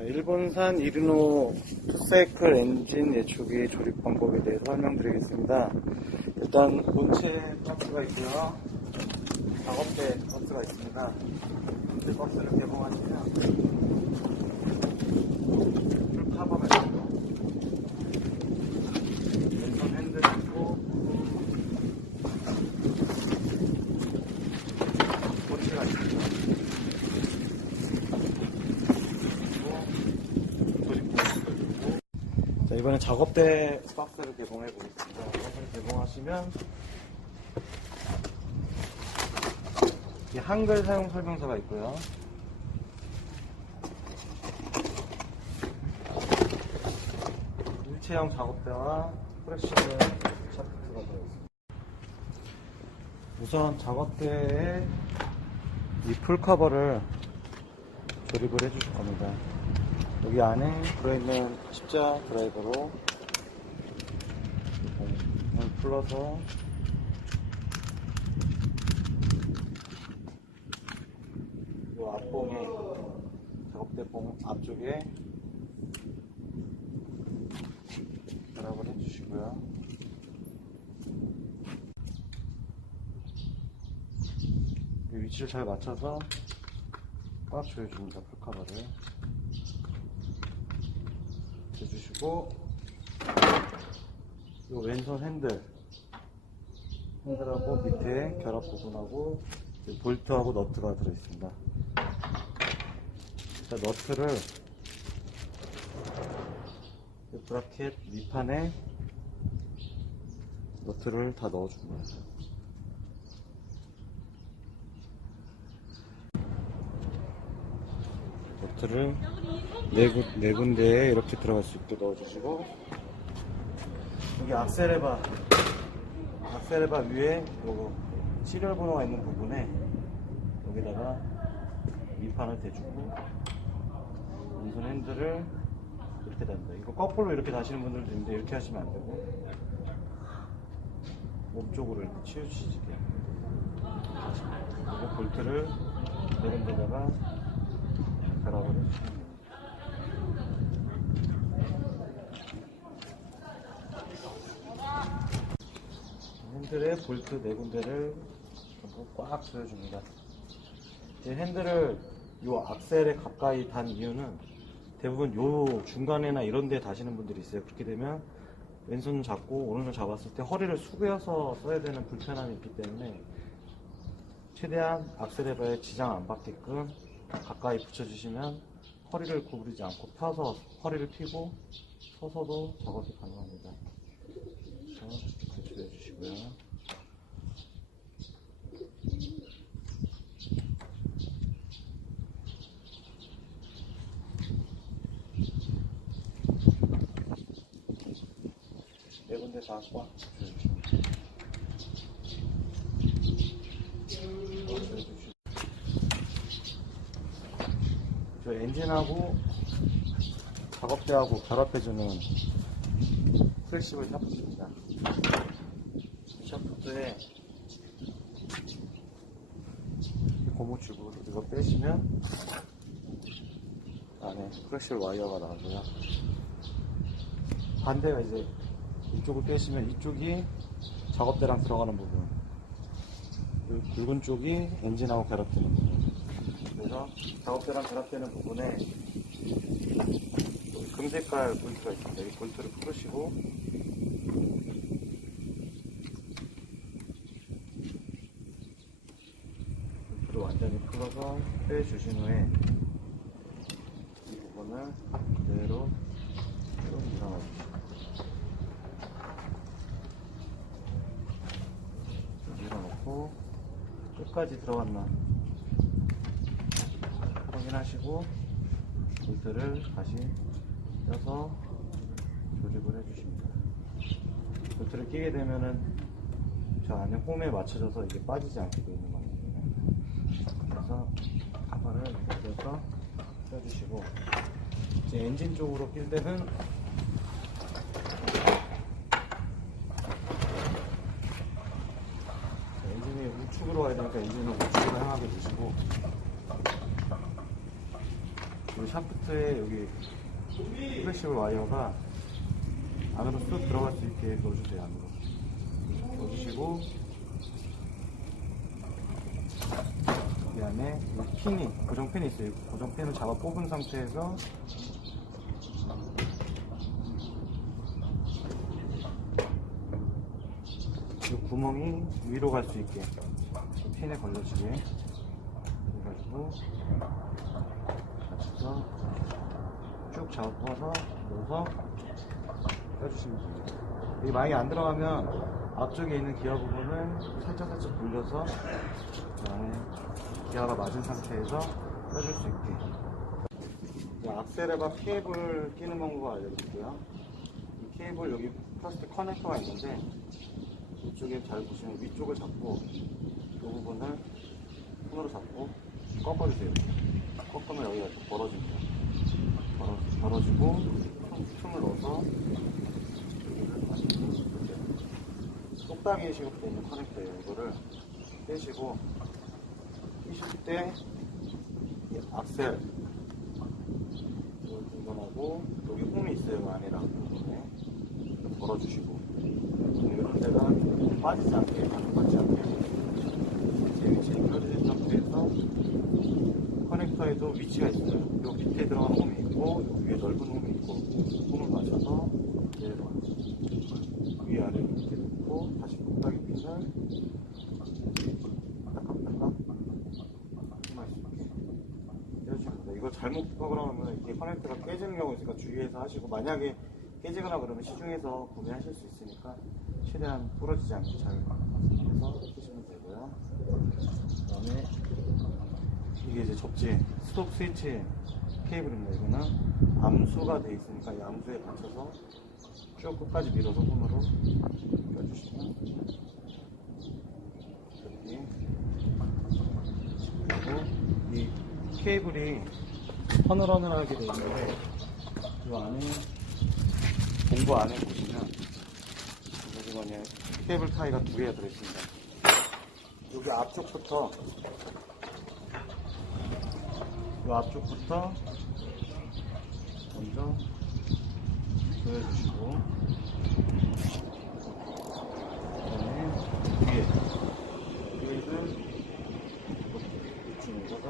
자, 일본산 이르노 투사이클 엔진 예초기 조립 방법에 대해서 설명드리겠습니다. 일단 본체 박스가 있고요. 작업대 박스가 있습니다. 이 박스를 개봉하시면 풀 있고 왼손 핸들 있고 본체가 있습니다. 자, 이번에 작업대 박스를 개봉해 보겠습니다. 박스를 개봉하시면 이 한글 사용 설명서가 있고요. 일체형 작업대와 프레시블 샤프트가 들어있습니다. 우선 작업대에 이 풀 커버를 조립을 해주실 겁니다. 여기 안에 들어있는 십자 드라이버로 공을 풀러서 이 앞봉에 작업대 봉 앞쪽에 결합을 해주시고요. 이 위치를 잘 맞춰서 꽉 조여줍니다. 풀커버를. 해주시고 이 왼손 핸들 핸들하고 밑에 결합 부분하고 이 볼트하고 너트가 들어있습니다. 자, 너트를 이 브라켓 밑판에 너트를 다 넣어줍니다. 너트를 네, 군, 네 군데에 이렇게 들어갈 수 있게 넣어주시고 여기 악셀레바 악셀레바 위에 요거 시리얼 번호가 있는 부분에 여기다가 밑판을 대주고 왼손 핸들을 이렇게 답니다. 이거 거꾸로 이렇게 다시는 분들도 있는데 이렇게 하시면 안 되고 몸쪽으로 이렇게 치우치시게. 그리고 볼트를 네 군데다가 해주시면 됩니다 핸들에 볼트 네 군데를 전부 꽉 조여줍니다. 이 핸들을 요 악셀에 가까이 단 이유는 대부분 요 중간에나 이런 데 다시는 분들이 있어요. 그렇게 되면 왼손 잡고 오른손 잡았을 때 허리를 숙여서 써야 되는 불편함이 있기 때문에 최대한 악셀레버에 지장 안 받게끔 가까이 붙여주시면 허리를 구부리지 않고 펴서 허리를 펴고 서서도 작업이 가능합니다. 구출해 주시고요. 네 군데 다 꽉 저 엔진하고 작업대하고 결합해주는 플렉시블 샤프트입니다. 이 샤프트에 고무줄로 이거 빼시면 안에 플렉시블 와이어가 나오고요. 반대가 이제 이쪽을 빼시면 이쪽이 작업대랑 들어가는 부분, 이 굵은 쪽이 엔진하고 결합되는 부분. 그래서 작업대랑 결합되는 부분에 금색깔 볼트가 있습니다. 이 볼트를 풀으시고 볼트를 완전히 풀어서 빼주신 후에 이 부분을 그대로 쭉 밀어넣으시고 밀어넣고 끝까지 들어갔나 하시고 볼트를 다시 껴서 조립을 해주십니다. 볼트를 끼게 되면은 저 안에 홈에 맞춰져서 이게 빠지지 않게 되어 있는 겁니다. 그래서 이렇게 껴서 껴주시고 이제 엔진 쪽으로 낄 때는 자, 엔진이 우측으로 가야 되니까 엔진은 우측으로 향하게 두시고 그리고 샤프트에 여기 플래시블 와이어가 안으로 쑥 들어갈 수 있게 넣어주세요 안으로. 넣어주시고 이 안에 이 핀이 고정 핀이 있어요. 이 고정 핀을 잡아 뽑은 상태에서 이 구멍이 위로 갈 수 있게 이 핀에 걸려지게 해가지고 맞춰서 쭉 잡아서 넣어서 빼주시면 됩니다. 이게 만약에 안 들어가면 앞쪽에 있는 기어 부분을 살짝 살짝 돌려서 그 안에 기어가 맞은 상태에서 빼줄 수 있게 악셀에바 케이블 끼는 방법 알려드릴게요. 이 케이블 여기 플라스틱 커넥터가 있는데 이쪽에 잘 보시면 위쪽을 잡고 이 부분을 손으로 잡고 꺾어주세요. 꺾으면 여기가 좀 벌어집니다. 벌어, 벌어지고 틈- 틈을 넣어서 똑딱이식으로 되어 있는 커넥터예요. 이거를 떼시고 끼실 때이 악셀 이걸 분건하고 여기 홈이 있어요. 그 안에랑 부분에 벌어주시고 이런 데가 빠지지 않게 제 위치에 껴진 상태에서 위치가 있어요. 요 밑에 들어간 홈이 있고 요 위에 넓은 홈이 있고 홈을 맞춰서 얘를 위 아래 밑에 놓고 다시 꼭다기 핀을 딱딱딱딱 해주시면 됩니다. 이거 잘못 그러면 이게 커넥터가 깨지는 경우 있으니까 주의해서 하시고 만약에 깨지거나 그러면 시중에서 구매하실 수 있으니까 최대한 부러지지 않게 잘 해서 끼시면 되고요. 이게 이제 접지 스톱 스위치 케이블입니다. 이거는 암수가 돼 있으니까 이 암수에 맞춰서 쭉 끝까지 밀어서 손으로 껴주시면 이렇게 그리고 이 케이블이 허늘허늘하게 돼 있는데 이 안에 공구 안에 보시면 여기가 케이블 타이가 두 개가 들어있습니다. 여기 앞쪽부터 이 앞쪽부터 먼저 조여주시고 그다음에 위에 위에를 이쪽에다가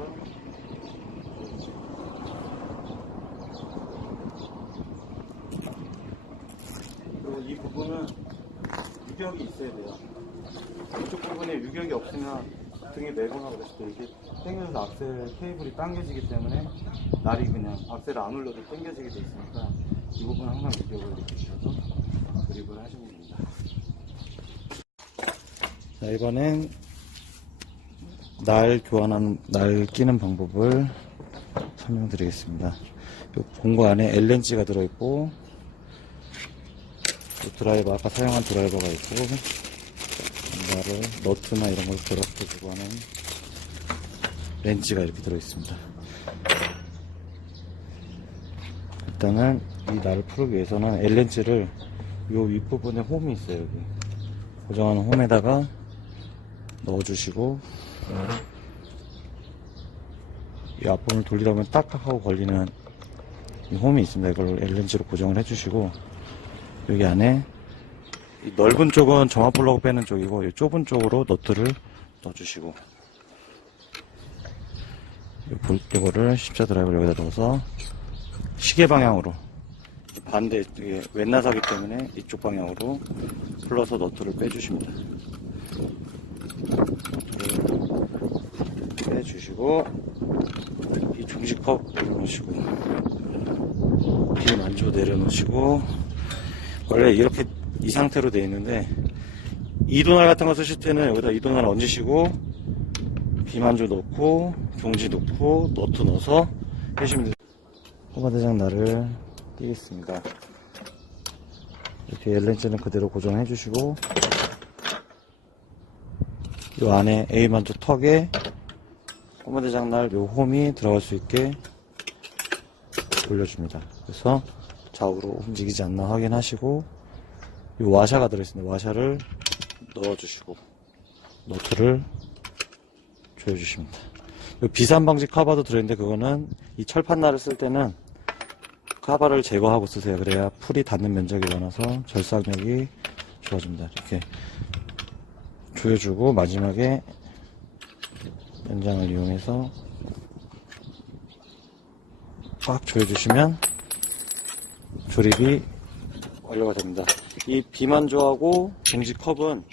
그리고 이 부분은 유격이 있어야 돼요. 이쪽 부분에 유격이 없으면 등에 내거나 그랬을 때 이게 당겨져서 악셀 케이블이 당겨지기 때문에 날이 그냥 악셀을 안 올려도 당겨지게 돼 있으니까 이 부분 항상 이렇게 주셔서 그립을 하시면 됩니다. 자, 이번엔 날 교환하는, 날 끼는 방법을 설명드리겠습니다. 요 공구 안에 L렌치가 들어있고, 요 드라이버, 아까 사용한 드라이버가 있고, 나를 너트나 이런 걸 결합해주고 하는 렌치가 이렇게 들어있습니다. 일단은 이 날을 풀기 위해서는 L렌치를 요 윗부분에 홈이 있어요, 여기. 고정하는 홈에다가 넣어주시고, 이 앞부분을 돌리다 보면 딱딱 하고 걸리는 이 홈이 있습니다. 이걸 L렌치로 고정을 해주시고, 여기 안에 이 넓은 쪽은 점화 플러그 빼는 쪽이고 이 좁은 쪽으로 너트를 넣어주시고 이 볼- 이거를 십자 드라이브를 여기다 넣어서 시계 방향으로 반대 이게 왼나사기 때문에 이쪽 방향으로 풀러서 너트를 빼주십니다. 너트를 빼주시고 이 중지컵 내려놓으시고 이 만조 내려놓으시고 원래 이렇게 이 상태로 되어 있는데 이도날 같은 거 쓰실 때는 여기다 이도날 얹으시고 비만조 넣고 경지 넣고 너트 넣어서 해주시면 돼요 호바대장 날을 띄겠습니다. 이렇게 엘렌즈는 그대로 고정해 주시고 이 안에 A만조 턱에 호바대장 날요 홈이 들어갈 수 있게 올려줍니다. 그래서 좌우로 움직이지 않나 확인하시고 이 와샤가 들어있습니다. 와샤를 넣어주시고 너트를 조여주십니다. 그 비산 방지 카바도 들어있는데 그거는 이 철판날을 쓸 때는 카바를 제거하고 쓰세요. 그래야 풀이 닿는 면적이 많아서 절삭력이 좋아집니다. 이렇게 조여주고 마지막에 연장을 이용해서 꽉 조여주시면 조립이 완료가 됩니다. 이 비만조하고 동지 컵은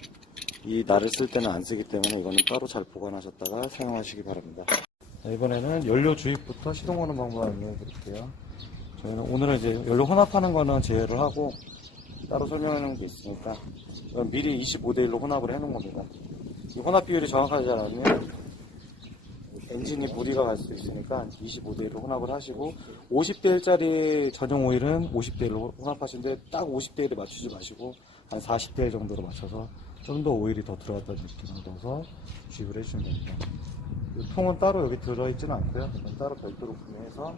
이 날을 쓸 때는 안 쓰기 때문에 이거는 따로 잘 보관하셨다가 사용하시기 바랍니다. 자, 이번에는 연료 주입부터 시동하는 방법 안내해 드릴게요. 저희는 오늘은 이제 연료 혼합하는 거는 제외를 하고 따로 설명해 놓은 게 있으니까 미리 25대 1로 혼합을 해 놓은 겁니다. 이 혼합 비율이 정확하지 않으면 엔진이 무리가 갈 수 있으니까 25대 1로 혼합을 하시고 50대 1짜리 전용 오일은 50대 1로 혼합하시는데 딱 50대 1에 맞추지 마시고 한 40대 1 정도로 맞춰서 좀 더 오일이 더 들어갔다는 느낌을 넣어서 주입을 해주시면 됩니다. 이 통은 따로 여기 들어있지는 않고요. 이건 따로 별도로 구매해서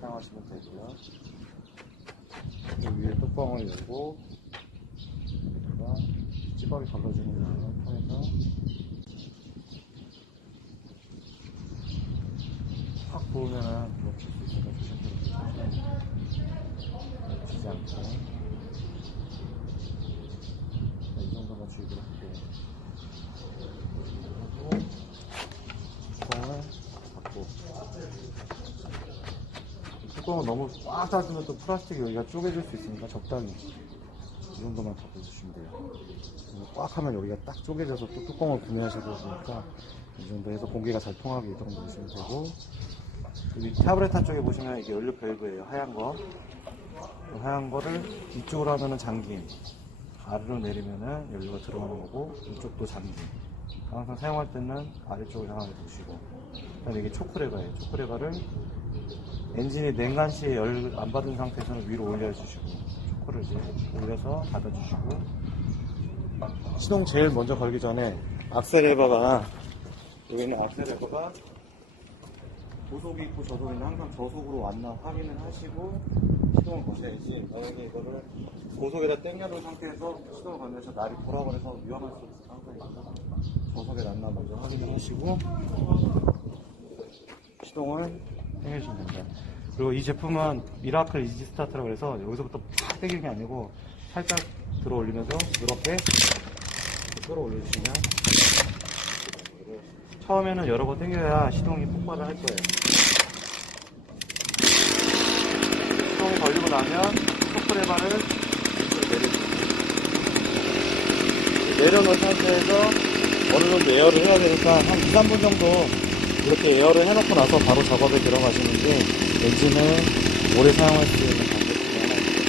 사용하시면 되고요. 이 위에 뚜껑을 열고 찌꺼기 걸러주는 걸 통해서 확 부으면은 놓칠 수 있으니까 조심스럽게 놓치지 않고. 자, 이 정도만 주입을 할게요 하고 뚜껑을 닫고. 뚜껑을 너무 꽉 닫으면 또 플라스틱이 여기가 쪼개질 수 있으니까 적당히 이 정도만 닫아주시면 돼요. 꽉 하면 여기가 딱 쪼개져서 또 뚜껑을 구매하셔야 되니까 이 정도 해서 공기가 잘 통하게 이 정도 해주시면 되고 여기 타브레타 쪽에 보시면 이게 연료 밸브예요. 하얀 거. 이 하얀 거를 이쪽으로 하면은 잠김 아래로 내리면은 연료가 들어가는 거고 이쪽도 잠김 항상 사용할 때는 아래쪽을 향하게 두시고. 그다음에 이게 초크레바예요. 초크레바를 엔진이 냉간 시에 열 안 받은 상태에서는 위로 올려주시고 초크를 이제 올려서 닫아주시고. 시동 제일 먼저 걸기 전에 악셀 레버가 여기 있는 악셀 레버가 고속이 있고 저속이 있는 항상 저속으로 왔나 확인을 하시고 시동을 거셔야지 만약에 이거를 고속에다 당겨놓은 상태에서 시동을 걸면서 날이 돌아버려서 위험할 수 있어서 항상 저속에 놨나 먼저 확인을 하시고 시동을 당겨주시면 됩니다. 그리고 이 제품은 미라클 이지 스타트라고 해서 여기서부터 팍 당기는 게 아니고 살짝 들어 올리면서 이렇게 끌어 올려주시면 처음에는 여러 번 당겨야 시동이 폭발을 할 거예요. 시동이 걸리고 나면 초크레바를 내려주세요. 내려놓은 상태에서 어느 정도 에어를 해야 되니까 한 2, 3분 정도 이렇게 에어를 해놓고 나서 바로 작업에 들어가시는 게 엔진을 오래 사용할 수 있는 방법 중에 하나입니다.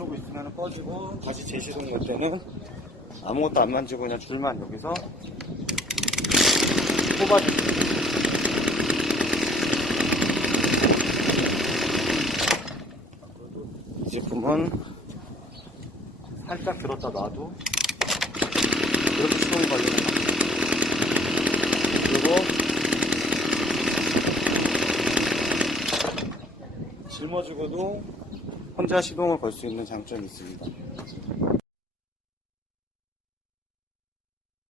누르고 있으면 꺼지고 다시 재시동 할 때는 아무것도 안 만지고 그냥 줄만 여기서 뽑아주세요. 이 제품은 살짝 들었다 놔도 이렇게 시동이 걸리는 거예요. 그리고 짊어지고도 혼자 시동을 걸 수 있는 장점이 있습니다.